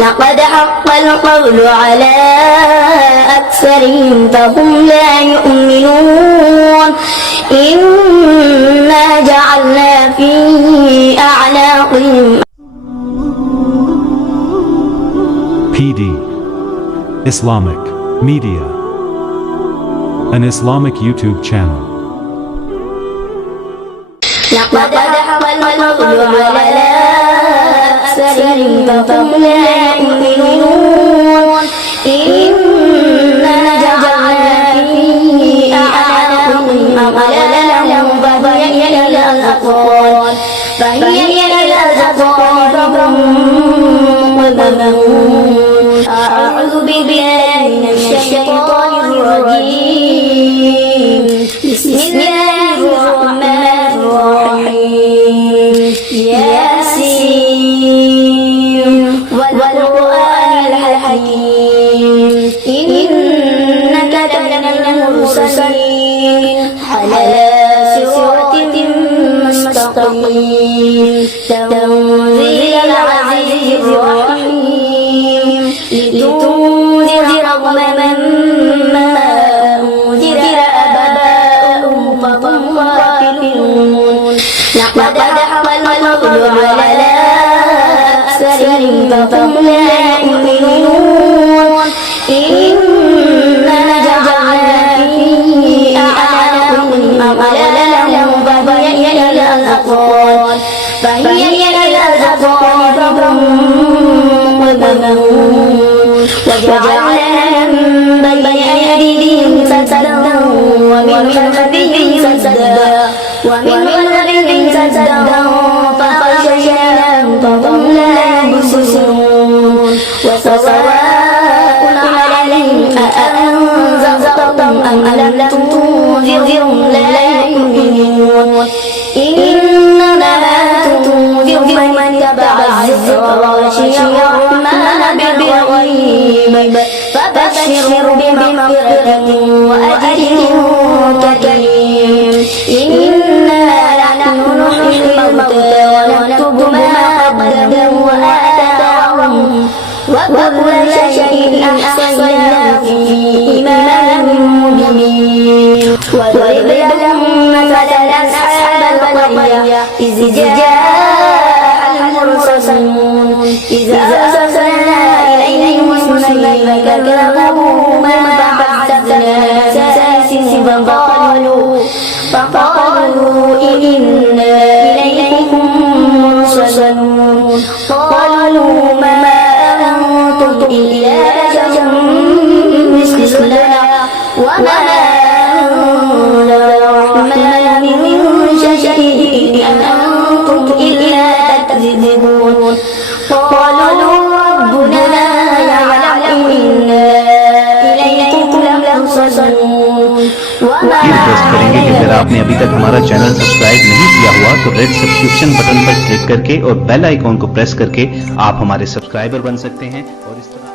لقد حق القول على أكثرهم فهم لا يؤمنون إنا جعلنا في أعناقهم PD Islamic Media, an Islamic YouTube channel. لقد حق القول على أكثرهم فهم لا يؤمنون إنا جعلنا في أعناقهم أغلالا فهي إلى الأذقان فهم مقمحون أعوذ بالله من الشيطان الرجيم بسم الله الرحمن الرحيم ياسين والقرآن الحكيم إنك لمن المرسلين على صراط مستقيم تنزيل العزيز الرحيم لتنذر قوما ما أنذر آباؤهم فهم غافلون لقد حق القول على أكثرهم فهم لا يؤمنون إنا جعلنا في أعناقهم أغلالا فهي إلى الأذقان فهم مقمحون وجعلنا من بين أيديهم سدا ومن خلفهم سدا فأغشيناهم فهم لا يبصرون وسواء عليهم أأنذرتهم أم لم تنذرهم لا يؤمنون إنما تنذر من اتبع الذكر وخشي الرحمن بالغيب فبشره بمغفرة وأجر كريم إنا نحن نحيي الموتى ونكتب ما قدموا وآثارهم وكل شيء أحصيناه في إمام مبين وضرب لهم مثلا أصحاب القرية إذ جاء المرسلون إذ أرسلنا إليهم اثنين فكذبوهما فعززنا ثالث فقالوا إنا إليكم مرسلون قالوا ما أنتم إلا بشر مثلنا وما أنزل الرحمن من شيء إن أنتم إلا تكذبون قالوا ربنا يعلم إنا إليكم لمرسلون रिक्वेस्ट करेंगे कि अगर आपने अभी तक हमारा चैनल सब्सक्राइब नहीं किया हुआ तो रेड सब्सक्रिप्शन बटन पर क्लिक करके और बेल आइकॉन को प्रेस करके आप हमारे सब्सक्राइबर बन सकते हैं और इस तरह